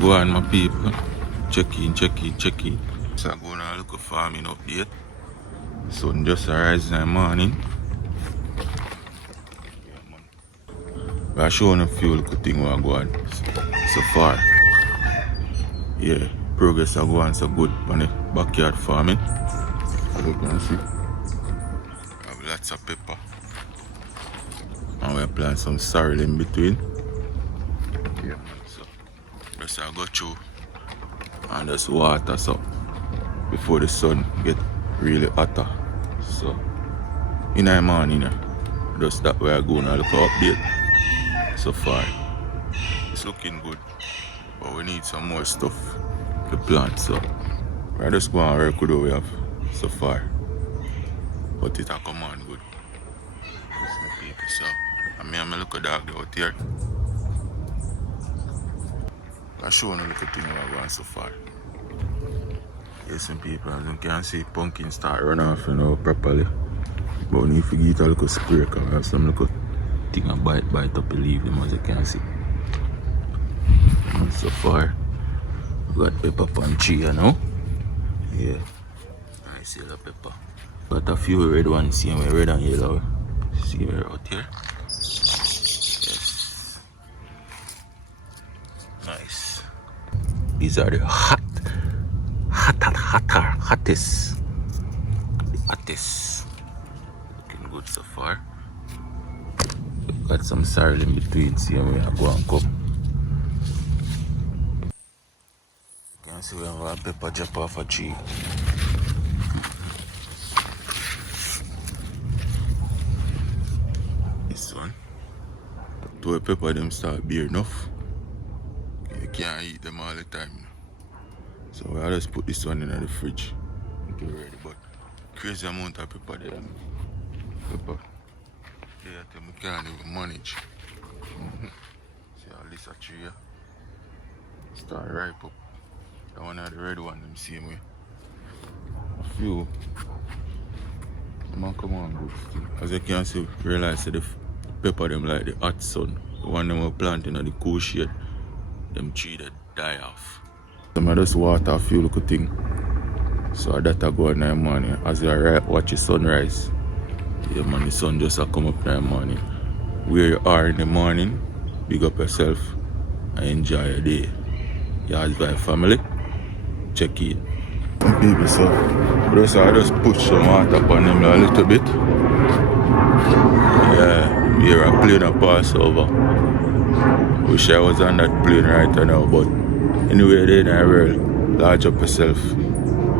Go on my people. Check in. So I'm going to look at farming update. Sun just arise in the morning. But I showing a few little things we are going so far. Yeah, progress are going so good on the backyard farming. As you can see, I have lots of pepper. And we plant some sorrel in between. Yeah, so just I go through and just water so before the sun get really hotter. So in the morning, just that way I go and look at update. So far, it's looking good, but we need some more stuff to plant. So I just go and work with what we have so far, but it will come on good. That's my people. So I'm look at dog out here. I show you a little thing we are going so far. Yes, some people, as you can see, pumpkin start run off, properly. But we need to get a little spray because we have some little thing and bite up the leaf, as you can see. And so far, we got pepper on tree, Yeah. I see the pepper. Got a few red ones, see me, red and yellow. See me out here. Yes. Nice. These are the hottest. The hottest. Looking good so far. Got some sorrel in between, see me, I go and come. You can see we have a pepper drop off a tree. This one. To a pepper them start beer enough. You can't eat them all the time. So I just put this one in the fridge until ready. But crazy amount of pepper there. Pepper. Yeah, I think we can't even manage. See all this a tree here. Start ripe up. That one of the red one them same way. A few. Them come on good still. As you can see, realize the pepper them like the hot sun. The one them were planting in the cool shade. Them tree that die off. So I just water a few little things. So that I go in the morning. As you watch the sunrise. Yeah man, the sun just come up in the morning. Where you are in the morning, big up yourself and enjoy your day. Yard Vibe family, check in. People, so I just put some water upon them a little bit. Yeah, we are a plane a pass over. Wish I was on that plane right now, but anyway, then I will large up yourself.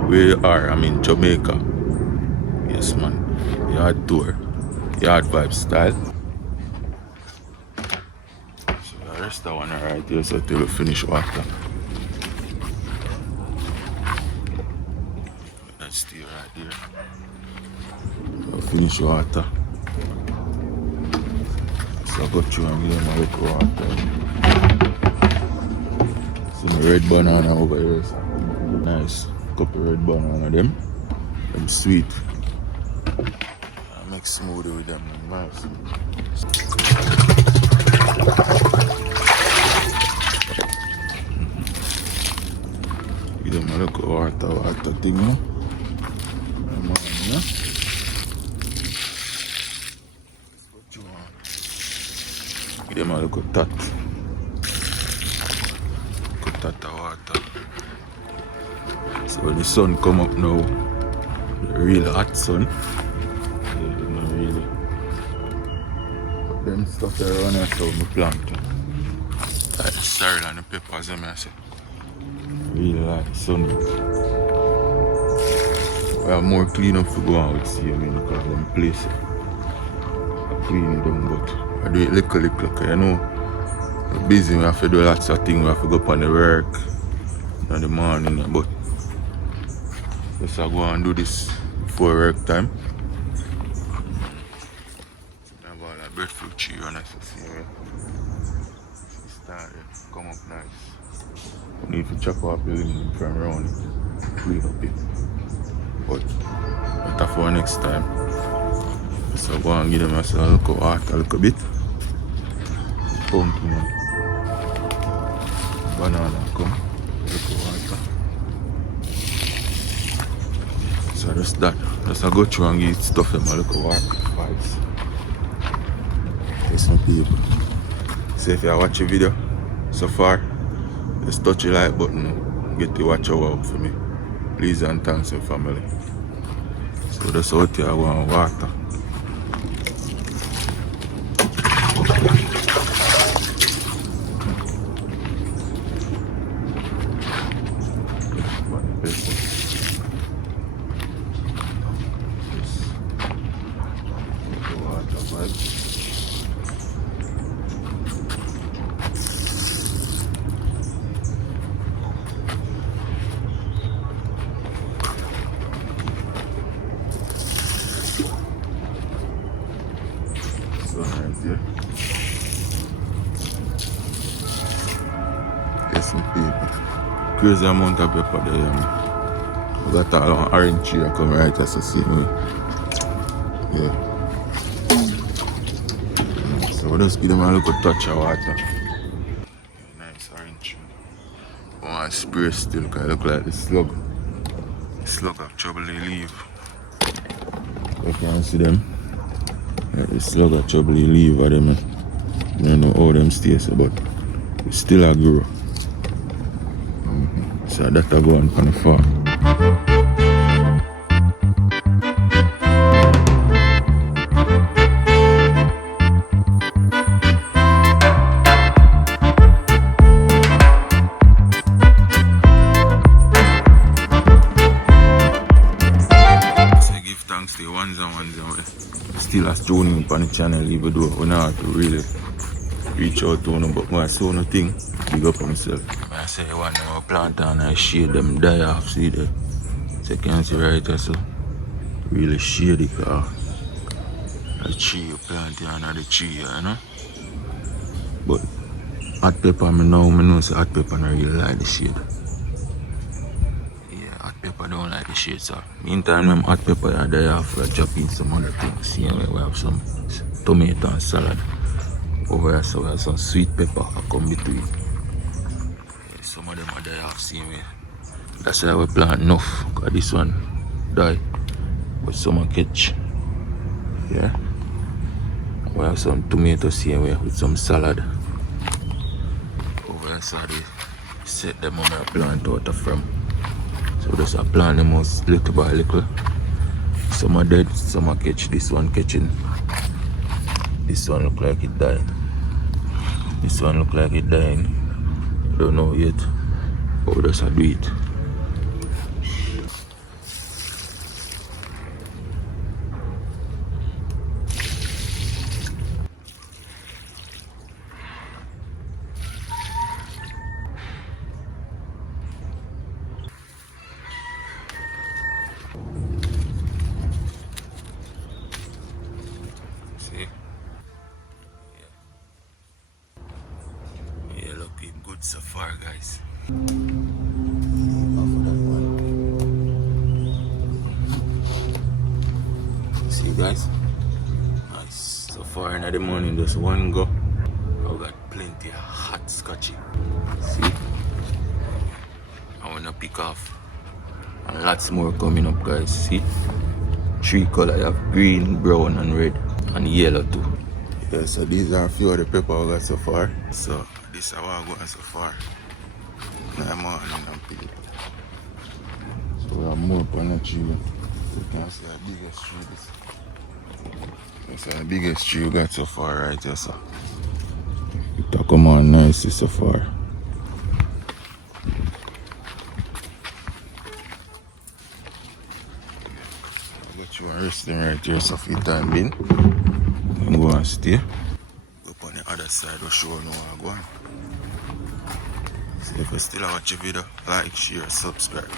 Where you are, I'm in Jamaica. Yes man, yard tour, Yard Vibe style. So the rest of one right here, so till we finish water. Let's stay right there. So finish water. So I go through and give them a look water. See the red banana over here. Nice. Couple red banana them. Them sweet. I make smoothie with them. Nice. Give them a look water thing, no? Give them a look at that. Look at that water. So when the sun come up now, the real hot sun, not really. But them stuff around here so we plant. Like the sorrel and the peppers, I say. Really like the sun. We have more clean up to go out with, see, because them place I clean it down, but I do it little, because we're busy, we have to do lots of things, we have to go up on the work in the morning, but let's go and do this before work time. I have all that breadfruit tree on us, see where it started, come up nice. We need to chop off the limb from around it, clean up it. But better for next time. So go and give them a little water a little bit. Pumpkin. banana come. Look at water. So just that. Just I go through and get stuff them a look at water vibes. There's some people. So if you watch a video so far, just touch the like button. Get to watch over for me. Please and thanks your family. So that's out here I want water. Get some people. Crazy amount of pepper there. We got all an orange tree that come right as you see me. Yeah. So we'll just give them a little touch of water. Nice orange tree. I want to spray still because it look like the slug. The slug have trouble they leave. You can see them. Yeah, the slug have trouble they leave of them. I don't know how them stay so, but it still a grow. So that's a go on from the farm. So give thanks to the ones and still as tuning on the channel, even though we not have to really reach out to them, but when I saw nothing, big up on myself. I say one of our plant and I shade them die off, see there. So you can see right there, so really shady car. The tree you plant here and the tree here, you know. But hot pepper, I know say hot pepper don't really like the shade. Yeah, hot pepper don't like the shade, so meantime them hot pepper are die off, we're chopping some other things. See, we have some tomato and salad. Over here, so we have some sweet pepper that come between. Yeah, some of them are there off, see me. That's why we plant enough, because this one die, but some are catch. Yeah. We have some tomatoes here with some salad. Over here, so they set them on our plant out of from. So just I plant them out little by little. Some are dead, some are catch. This one catching. This one look like it died. This one look like it dying. Don't know yet. But we just do it. See? Yeah, looking good so far, guys. See, guys? Nice. So far in the morning, just one go. I've got plenty of hot scotchy. See? I wanna pick off. And lots more coming up, guys. See? 3 colors. You have green, brown, and red, and yellow too. Yeah, so these are a few of the pepper we got so far. So this is how I got so far. Now more and pick it. So we have more on the tree. You can see the biggest tree. This is the biggest tree we got so far right here, so it come on nice so far. I got you resting right here, so for the time being. I'm going to stay. Up on the other side, I'll show you how I go on. So if you still watch the video, like, share, subscribe.